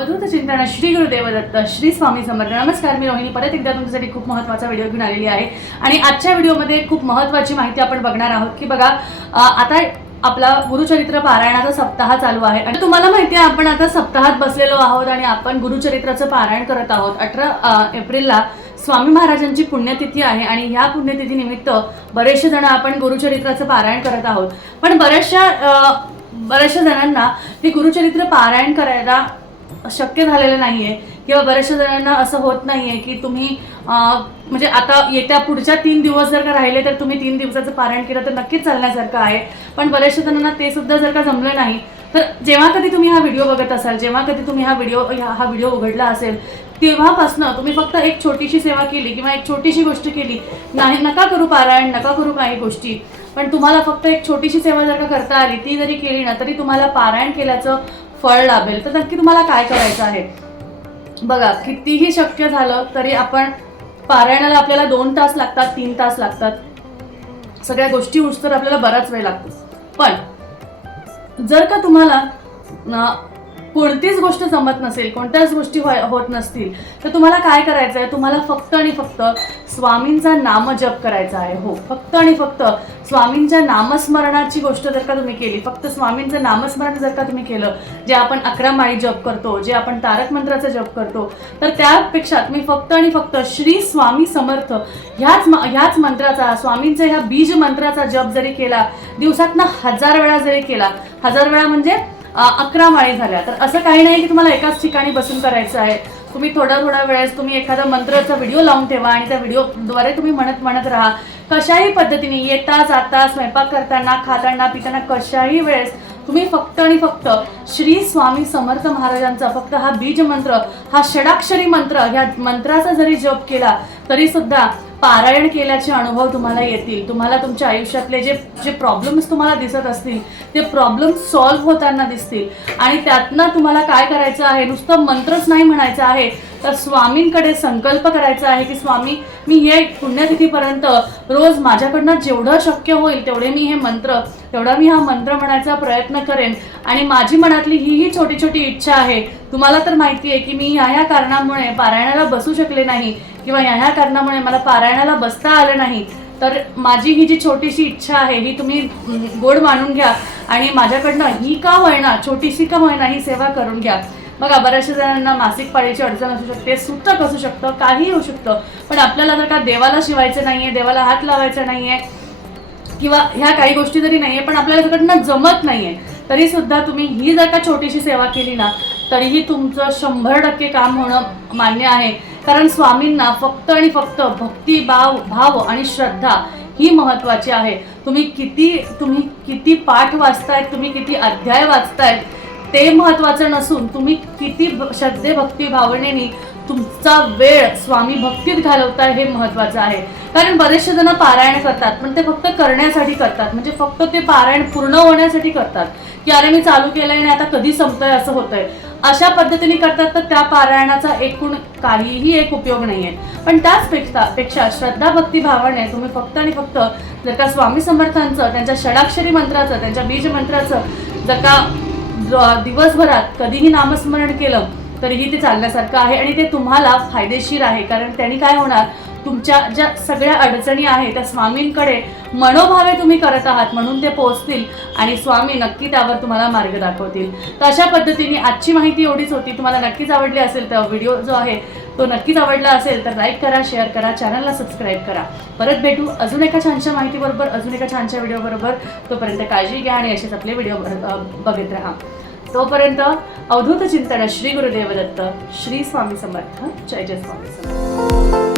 अवधूत चिंतन श्री गुरुदेव दत्त श्री स्वामी समर्थ. नमस्कार, मी रोहिणी परत एकदा तुमच्यासाठी खूप महत्त्वाचा व्हिडिओ घेऊन आलेली आहे. आणि आजच्या व्हिडिओमध्ये खूप महत्त्वाची माहिती आपण बघणार आहोत की बघा, आता आपला गुरुचरित्र पारायणाचा सप्ताह चालू आहे आणि तुम्हाला माहिती आहे आपण आता सप्ताहात बसलेलो आहोत आणि आपण गुरुचरित्राचं पारायण करत आहोत. 18 एप्रिलला स्वामी महाराजांची पुण्यतिथी आहे आणि ह्या पुण्यतिथी निमित्त बरेचसे जण आपण गुरुचरित्राचं पारायण करत आहोत. पण बऱ्याचशा जणांना हे गुरुचरित्र पारायण करायला शक्य झालेलं नाहीये किंवा बऱ्याचशा जणांना असं होत नाहीये की तुम्ही म्हणजे आता येत्या पुढच्या 3 दिवस जर का राहिले तर तुम्ही 3 दिवसाचं पारायण केलं तर नक्कीच चालण्यासारखं आहे. पण बऱ्याचशा जणांना ते सुद्धा जर का जमलं नाही तर जेव्हा कधी तुम्ही हा व्हिडिओ बघत असाल, जेव्हा कधी तुम्ही हा व्हिडिओ उघडला असेल तेव्हापासनं तुम्ही फक्त एक छोटीशी सेवा केली किंवा एक छोटीशी गोष्ट केली, नाही नका करू पारायण, नका करू काही गोष्टी, पण तुम्हाला फक्त एक छोटीशी सेवा जर का करता आली, ती जरी केली ना तरी तुम्हाला पारायण केल्याचं फळ लाभेल. तर नक्की तुम्हाला काय करायचं आहे बघा, कितीही शक्य झालं तरी आपण पारायणाला आपल्याला 2 तास लागतात, 3 तास लागतात, सगळ्या गोष्टी उचतर आपल्याला बराच वेळ लागतो. पण जर का तुम्हाला कोणतीच गोष्ट जमत नसेल, कोणत्याच गोष्टी होत नसतील तर तुम्हाला काय करायचं आहे, तुम्हाला फक्त आणि फक्त स्वामींचा नामजप करायचा आहे. हो, फक्त आणि फक्त स्वामींच्या नामस्मरणाची गोष्ट जर का तुम्ही केली, फक्त स्वामींचं नामस्मरण जर का तुम्ही केलं, जे आपण 11 माळी जप करतो, जे आपण तारक मंत्राचा जप करतो, तर त्यापेक्षा तुम्ही फक्त आणि फक्त श्री स्वामी समर्थ ह्याच मंत्राचा, स्वामींच्या ह्या बीज मंत्राचा जप जरी केला, दिवसातनं 1000 वेळा जरी केला, 1000 वेळा म्हणजे 11 माळी झाल्या, तर असं काही नाही की तुम्हाला एकाच ठिकाणी बसून करायचं आहे. तुम्ही थोड्या वेळेस तुम्ही एखादा मंत्राचा व्हिडिओ लावून ठेवा आणि त्या व्हिडिओद्वारे तुम्ही म्हणत राहा. कशाही पद्धतीने, येता जाता, स्वयंपाक करताना, खाताना, पिताना, कशाही वेळेस तुम्ही फक्त आणि फक्त श्री स्वामी समर्थ महाराजांचा फक्त हा बीज मंत्र, हा षडाक्षरी मंत्र, ह्या मंत्राचा जरी जप केला तरी सुद्धा पारायण केल्याचे अनुभव तुम्हाला येतील. तुम्हाला तुमच्या आयुष्यातले जे प्रॉब्लेम्स तुम्हाला दिसत असतील ते प्रॉब्लेम सॉल्व्ह होताना दिसतील. आणि त्यातनं तुम्हाला काय करायचं आहे, नुसतं मंत्रच नाही म्हणायचं आहे, तर स्वामींकडे संकल्प करायचा आहे की स्वामी, मी हे पुण्यतिथीपर्यंत रोज माझ्याकडनं जेवढं शक्य होईल तेवढा मी हा मंत्र म्हणायचा प्रयत्न करेन. आणि माझी मनातली ही छोटी छोटी इच्छा आहे. तुम्हाला तर माहिती आहे की मी ह्या कारणामुळे पारायणाला बसू शकले नाही किंवा ह्या कारणामुळे मला पारायणाला बसता आलं नाही, तर माझी ही जी छोटीशी इच्छा आहे ही तुम्ही गोड मानून घ्या आणि माझ्याकडनं ही का होईना, छोटीशी का होईना, ही सेवा करून घ्या. बघा, बऱ्याचशा जणांना मासिक पाळीची अडचण असू शकते, सूतक असू शकतं, काहीही होऊ शकतं, पण आपल्याला जर का देवाला शिवायचं नाहीये, देवाला हात लावायचा नाहीये किंवा ह्या काही गोष्टी जरी नाहीये, पण आपल्याला त्याकडनं जमत नाहीये, तरी सुद्धा तुम्ही ही जर का छोटीशी सेवा केली ना तरीही तुमचं 100% काम होणं मान्य आहे. कारण स्वामींना फक्त आणि फक्त भक्ती, भाव आणि श्रद्धा ही महत्वाची आहे. तुम्ही किती पाठ वाचतायत, तुम्ही किती अध्याय वाचतायत ते महत्वाचं नसून तुम्ही किती श्रद्धे, भक्ती, भावनेने तुमचा वेळ स्वामी भक्तीत घालवताय हे महत्वाचं आहे. कारण बरेचसे जण पारायण करतात पण ते फक्त करण्यासाठी करतात, म्हणजे फक्त ते पारायण पूर्ण होण्यासाठी करतात की अरे मी चालू केलंय आणि आता कधी संपतंय असं होतंय, अशा पद्धतीने करतात, तर त्या पारायणाचा एकूण काहीही एक उपयोग नाहीये. पण त्याचपेक्षा श्रद्धा, भक्ती, भावने तुम्ही फक्त आणि फक्त जर का स्वामी समर्थांचं, त्यांच्या षडाक्षरी मंत्राचं, त्यांच्या बीज मंत्राचं जर का दिवसभरात कधीही नामस्मरण केलं तरीही ते चालण्यासारखं आहे आणि ते तुम्हाला फायदेशीर आहे. कारण त्यांनी काय होणार, तुमच्या ज्या सगळ्या अडचणी आहेत त्या स्वामींकडे मनोभावे तुम्ही करत आहात म्हणून ते पोहोचतील आणि स्वामी नक्की त्यावर तुम्हाला मार्ग दाखवतील. तर अशा पद्धतीने आजची माहिती एवढीच होती. तुम्हाला नक्कीच आवडली असेल तर व्हिडिओ जो आहे तो नक्कीच आवडला असेल तर लाईक करा, शेअर करा, चॅनलला सबस्क्राईब करा. परत भेटू अजून एका छानशा माहितीबरोबर, अजून एका छानशा व्हिडिओबरोबर. तोपर्यंत काळजी घ्या आणि असेच आपले व्हिडिओ बघत राहा. तोपर्यंत अवधूत चिंतन श्री गुरुदेव दत्त श्री स्वामी समर्थ. जय जय स्वामी समर्थ.